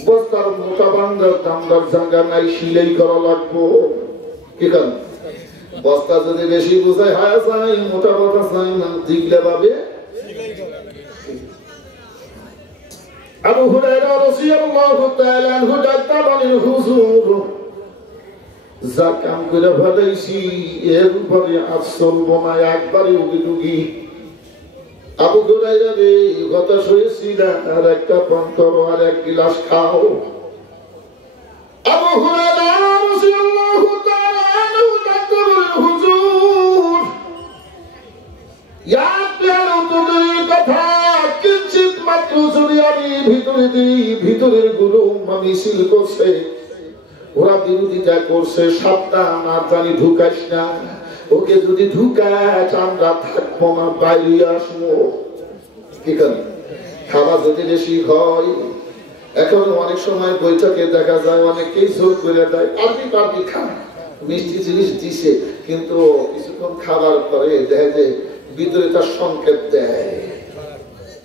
বস্তার মোটা বান্দার দামদার জায়গা নাই, সিলাই করা লাগবো। কি কারণ? বস্তা যদি বেশি বোঝায় হয় চাই, মোটা কথা চাই না, দিগলে পাবে। আবু হুরায়রা রাদিয়াল্লাহু তাআলা আনহু ডাকতে বলেন, হুজুর যা কাম করে ভালাইছি এর উপরে আজ চলবো না, একবারে উগি টুগি। আবু হুরায়রা রে, হতাশ হয়েছিল, আর একটা পান করো, আর এক গিলাস খাও। আবু হুরায়রা রাদিয়াল্লাহু তাআলা আনহু ডাকতে বলেন, হুজুর এক পেয়ালা দুধের কথা কিঞ্চিত মাত্র যদি আমি ভিতরে দিই, ভিতরের গুলো মিছিল করছে, ওরা বিরোধিতা করছে, সাবধান আর জানি ঢুকাইস না, ওকে যদি ঢুকায় আমরা থাকবো না, বাইরে আসবো। কি কারণ? খাবার যদি বেশি হয়, এখন অনেক সময় বৈঠকে দেখা যায় অনেকেই জোর করে দেয়, পারবি পারবি খা, মিষ্টি জিনিস দিছে, কিন্তু কিছুক্ষণ খাবার পরে দেখা যায় ভিতরে তার সংকেত দেয়।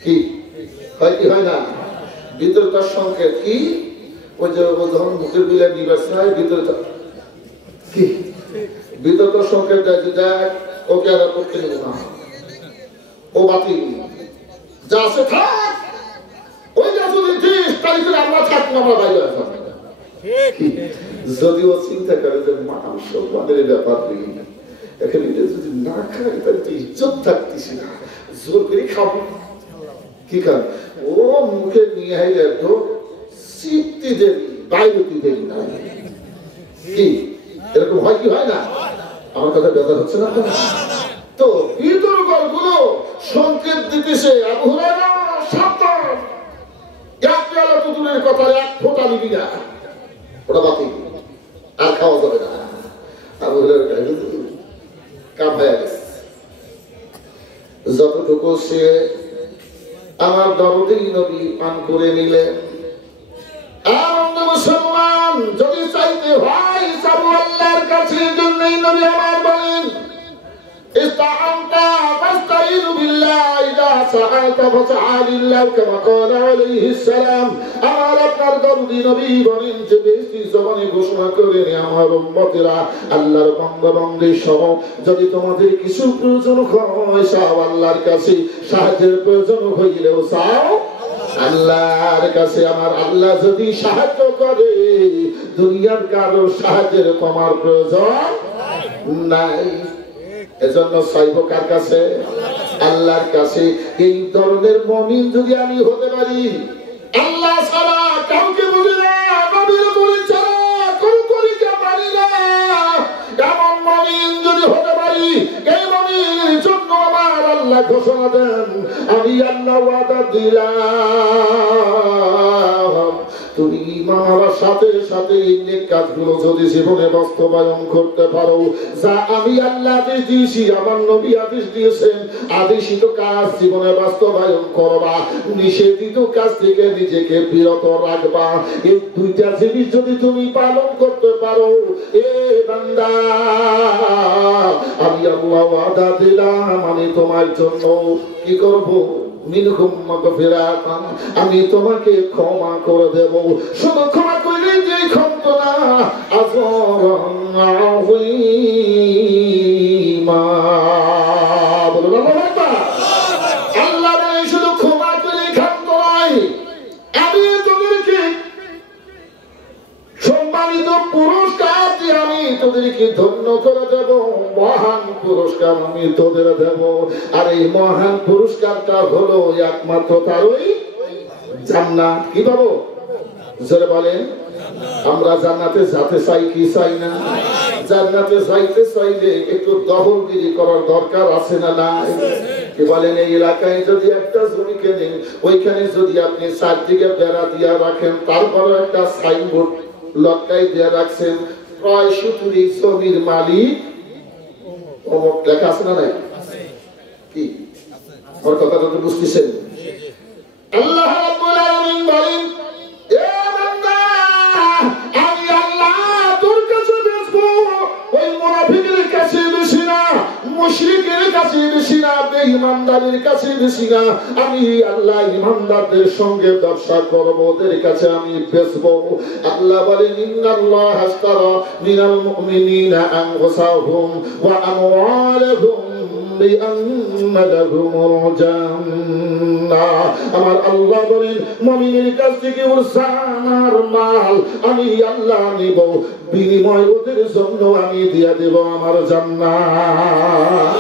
কি হয় কি হয় না? ভিতরে তার সংকেত কি? ওই যে যখন মুখে বিলে নিবার চায়, ভিতরে কি ভিতরে তার সংকেত দেয় যে দেখ ওকে আর করতে নেব না, ও বাতিল, যা আছে থাক, ওইটা যদি দিস তাহলে আমরা থাকবো, আমরা বাইরে আসবো। যদিও চিন্তা করে যে মানুষ আমাদের ব্যাপার নেই, এখানে যদি না খাই তাহলে তো ইজ্জত থাকতেছি না, জোর করে খাবো। কি কারণ? ও মুখে নিয়ে তো সিপতি দেবি, বাইরতি দেবি না। কি এরকম হয় কি হয় না? আমার কথা বেজার হচ্ছে না? তো ভিতর গুলো সংকেত দিতেছে, আবু হুরায়রা সাবধান, এক পেয়ালা দুধের কথা এক ফোঁটা নিবি না, ওটা বাতিল, আর খাওয়া যাবে না। আবু হুরায়রা কাম হয়ে গেছে। যতটুকু সে আমার দরদি নবী পান করে নিলে, আর মুসলমান যদি চাইতে হয় চাবো আল্লাহর কাছে, জন্যই নবী আমার বলেন, ইস্তাআনতা ফাস্তাইনু বিল্লাহ, ইযা সাআলতা ফাসআলিল্লাহ, কামা ক্বালা আলাইহিস সালাম। আমার আপনার দরদি নবী বলেন যে বেশি জবানে ঘোষণা করেন, আমার উম্মতেরা আল্লাহর বান্দা বান্দী সহ যদি তোমাদের কিছু প্রয়োজন হয় চাও আল্লাহর কাছে, সাহায্যের প্রয়োজন হইলেও চাও আল্লাহর কাছে। আমার আল্লাহ যদি সাহায্য করে, দুনিয়ার কারো সাহায্যের তোমার প্রয়োজন নাই। এজন্য চাইব কার কাছে? আল্লাহর কাছে। এই ধরনের মুমিন যদি আমি হতে পারি, আল্লাহ ছাড়া কাউকে বলি না, নবীর বলি ছাড়া কোন তরিকা পারি না, এমন মুমিন যদি হতে পারি, এই মুমিনের জন্য আমার আল্লাহ ঘোষণা দেন, আমি আল্লাহ ওয়াদা দিলাম, তুমি ঈমান সাথে সাথে নেক কাজগুলো যদি জীবনে বাস্তবায়ন করতে পারো, যা আমি আল্লাহ আদেশ দিয়েছি, আমার নবী আদেশ দিয়েছেন, আদেশিত কাজ জীবনে বাস্তবায়ন করবা, নিষেধিত কাজ থেকে নিজেকে বিরত রাখবা। এই দুইটা জিনিস যদি তুমি পালন করতে পারো, এ বান্দা আমি আল্লাহ ওয়াদা দিলাম, আমি তোমার জন্য কি করব? আমি তোমাকে ক্ষমা করে দেব। শুধু ক্ষমা করলে যে ক্ষমতা না, আল্লাহ বলে শুধু ক্ষমা করে ক্ষমতা নয়, আমি তোদেরকে সম্মানিত পুরস্কার দিয়ে আমি তোদেরকে ধন্য করে দেব। মহান পুরস্কার আমি তোদের দেব। আর এই মহান পুরস্কারটা হলো একমাত্র তারই জান্নাত। কি পাবো? জোরে বলেন। আমরা জান্নাতে যেতে চাই কি চাই না? জান্নাতে যাইতে চাইলে একটু দখলগিরি করার দরকার আছে না নাই? কি বলেন? এই এলাকায় যদি একটা জমি কেনেন, ওইখানে যদি আপনি চারদিকে বেড়া দিয়া রাখেন, তারপরে একটা সাইনবোর্ড লটকাই দিয়ে রাখছেন, প্রায় 70 জমির মালিক অমুক, লেখা আছে না নাই? কি ওর কথাটা তো বুঝতেছেন? আল্লাহ রাব্বুল আলামিন বলেন, এ বান্দা, আমি আল্লাহ তোর কাছে বেচবো ওই মুনাফিকের কাছে বেশি না, মুশরিকের কাছে বেশি না, বেঈমানদের কাছে বেশি না। আমি আল্লাহ ইমানদারদের সঙ্গে ব্যবসা করব, ওদের কাছে আমি বেচবো। আল্লাহ বলেন, ইন্নাল্লাহ আশতারা মিনাল মুমিনিনা আনফুসাহুম ওয়া আমওয়ালাহুম বিআন্না লাহুমুল জান্নাহ। আমার আল্লাহ বলেন, মুমিনের কাছ থেকে ওর জান আর মাল আমি আল্লাহ নিব, বিনিময় ওদের জন্য আমি দিয়া দেব আমার জান্নাত।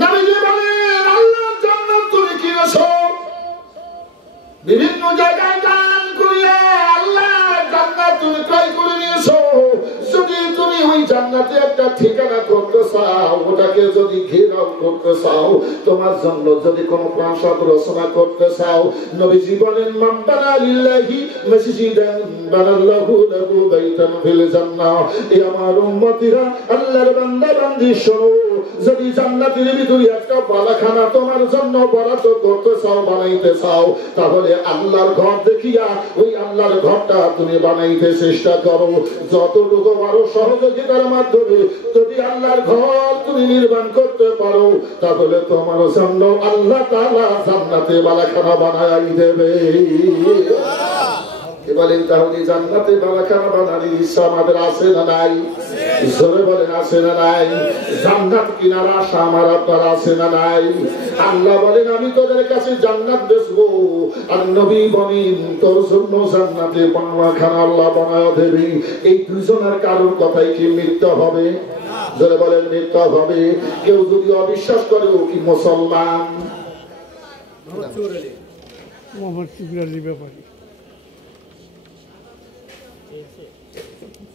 নবীজি বলেন, আল্লাহর জান্নাত তুমি কিনেছো, বিভিন্ন জায়গায় দান করিয়া আল্লাহর জান্নাত তুমি ক্রয় করে নিয়েছো। যদি তুমি ওই জান্নাতে একটা ঠিকানা করতে চাও, ওটাকে যদি ঘেরাও করতে চাও, তোমার জন্য যদি কোনো প্রাসাদ রচনা করতে চাও, নবীজি বলেন, মান বানা লিল্লাহি মসজিদান বানাল্লাহু লাহু বাইতান ফিল জান্নাহ। এই আমার উম্মতিরা, আল্লাহর বান্দা বান্দি শোনো, যদি জান্নাতের ভিতরে একটা বালাখানা তোমার জন্য বরাদ্দ করতে চাও, বানাইতে চাও, তাহলে আল্লাহর ঘর দেখিয়া ওই আল্লাহর ঘরটা তুমি বানাইতে চেষ্টা করো। যতটুকু পারো সহযোগিতার মাধ্যমে যদি আল্লাহর ঘর তুমি নির্মাণ করতে পারো, তাহলে তোমার জন্য আল্লাহ তাআলা জান্নাতে বালাখানা বানাই দেবে। বলেন, তাহলে জান্নাতে বালাখানা বানানোর ইচ্ছা আমাদের আছে না নাই? জোরে বলেন, আছে না নাই? জান্নাত কিনার আশা আমার আপনার আছে না নাই? আল্লাহ বলেন, আমি তোদের কাছে জান্নাত বেচবো, আর নবী বলেন তোর জন্য জান্নাতে বালাখানা আল্লাহ বানায় দেবে। এই দুজনের কারোর কথাই কি মিথ্যা হবে? জোরে বলেন, মিথ্যা হবে? কেউ যদি অবিশ্বাস করে, ও কি মুসলমান?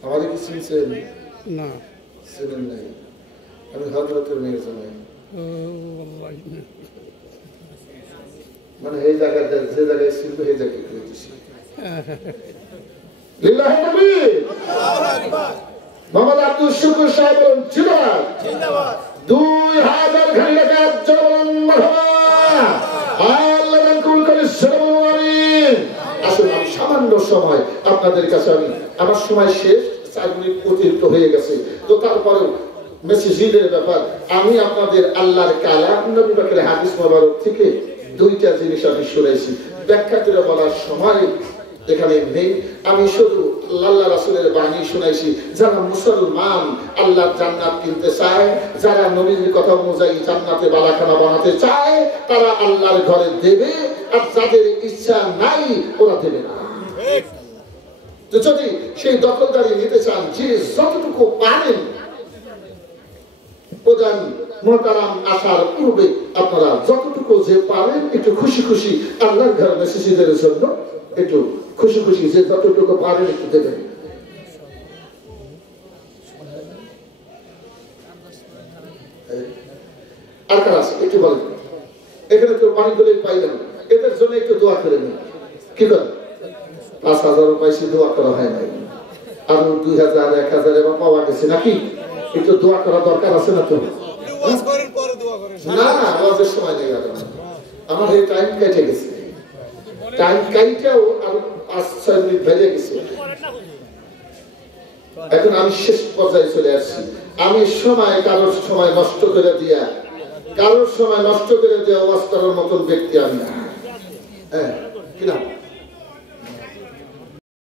আমাদের কি চিনছেন? না, চিনেন নাই। আমি হযরতের মেয়ে জানাই, মানে এই জায়গাটা যে জায়গায় ছিল এই জায়গায় করেছি। লিল্লাহি তাকবীর, আল্লাহু আকবার। মোহাম্মদ আব্দুল শুকুর সাহেব বলেন, জিন্দাবাদ জিন্দাবাদ। 2000 খালি টাকা জনগণ মারহাবা, আল্লাহ দান কবুল করে, আমিন। আসলে আমি সামান্য সময় আপনাদের কাছে, আমি আমার সময় শেষ, 4 মিনিট অতিরিক্ত হয়ে গেছে, তো তারপরেও মেসেজের ব্যাপার আমি আপনাদের আল্লাহর কালাম নবী পাকের হাদিস মোবারক থেকে 2টা জিনিস আমি শুনেছি, ব্যাখ্যা করে বলার সময় এখানে নেই। আমি শুধু আল্লাহ রাসূলের বাণী শুনাইছি। যারা মুসলমান আল্লাহর জান্নাত কিনতে চায়, যারা নবীর কথা অনুযায়ী জান্নাতে বালাখানা বানাতে চায়, তারা আল্লাহর ঘরে দেবে, আর যাদের ইচ্ছা নাই ওরা দেবে না। তো যদি সেই দখলদারি নিতে চান, যে যতটুকু পারেন, প্রধান মোহতারাম আসার পূর্বে আপনারা যতটুকু যে পারেন একটু খুশি খুশি আল্লাহর ঘরে মেসেজের জন্য একটু খুশি খুশি যে যতটুকু পারেন একটু দেবেন। আর কার আছে একটু বলেন? এখানে তো অনেকগুলো পাইলাম, এদের জন্য একটু দোয়া করে নিন। কি করেন? 5000 পাইছি, দোয়া করা হয় নাই, আরো 2000 1000 এবার পাওয়া গেছে নাকি? একটু দোয়া করা দরকার আছে না? তো না, ওয়াজের সময় নেই, আমার এই টাইম কেটে গেছে, টাইম কাইটাও আরো 5-6 মিনিট বেজে গেছে। এখন আমি শেষ পর্যায়ে চলে আসছি। আমি সময় কারোর সময় নষ্ট করে দিয়া, কারোর সময় নষ্ট করে দেওয়া ওয়াজ করার মতন ব্যক্তি আমি না। হ্যাঁ, কিনা